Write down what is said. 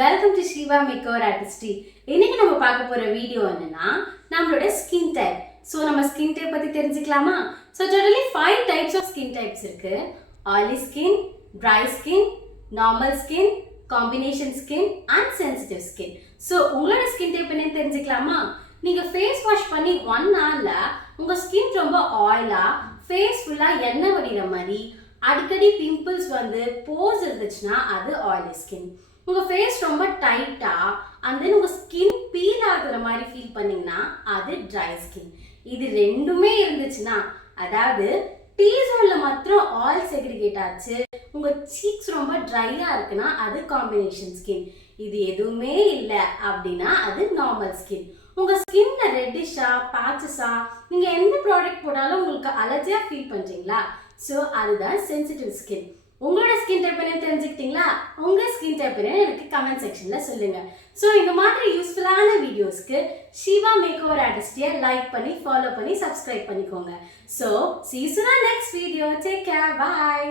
Welcome to Shiva makeover artistry. இன்னைக்கு நம்ம பார்க்க போற வீடியோ என்னன்னா நம்மளோட ஸ்கின் டைப். ஸோ நம்ம ஸ்கின் டைப் பத்தி தெரிஞ்சுக்கலாமா? So totally 5 types of skin types இருக்கு. Oily skin, dry skin, normal skin, combination skin and sensitive skin. So உங்களோட ஸ்கின் டைப் என்னன்னு தெரிஞ்சுக்கலாமா? நீங்க ஃபேஸ் வாஷ் பண்ணி 1 ஹவர்ல உங்க ஸ்கின் ரொம்ப ஆயிலா, ஃபேஸ் ஃபுல்லா எண்ணெய் வடிகிற மாதிரி, அடிக்கடி பிம்பிள்ஸ் வந்து போஸ் இருந்துச்சுன்னா அது ஆயிலி ஸ்கின். உங்க ஃபேஸ் ரொம்ப டைட்டா அண்ட் தென் உங்க ஸ்கின் பீல் ஆகுற மாதிரி ஃபீல் பண்ணீங்கன்னா அது ட்ரை ஸ்கின். இது ரெண்டுமே இருந்துச்சுன்னா, அதாவது டீ ஜோன்ல மாத்திரம் ஆயில் செக்ரிகேட் ஆச்சு, உங்க சீக்ஸ் ரொம்ப ட்ரையா இருக்குன்னா அது காம்பினேஷன் ஸ்கின். இது எதுவுமே இல்லை அப்படின்னா அது நார்மல் ஸ்கின். உங்க ஸ்கின்ல ரெட்டிஷா, பேச்சஸா, நீங்க எந்த ப்ராடக்ட் போட்டாலும் உங்களுக்கு அலர்ஜியா ஃபீல் பண்றீங்களா? ஸோ அதுதான் சென்சிட்டிவ் ஸ்கின். உங்களோட ஸ்கின் டைப் என்ன தெரிஞ்சுக்கிட்டீங்களா? உங்க ஸ்கின் டைப் என்ன எனக்கு கமெண்ட் செக்ஷன்ல சொல்லுங்க. ஸோ இந்த மாதிரி யூஸ்ஃபுல்லான வீடியோஸ்க்கு ஷிவா மேக்கோவர் ஆர்டிஸ்டியை லைக் பண்ணி, ஃபாலோ பண்ணி, சப்ஸ்கிரைப் பண்ணிக்கோங்க. So see you soon on next video. Take care. Bye.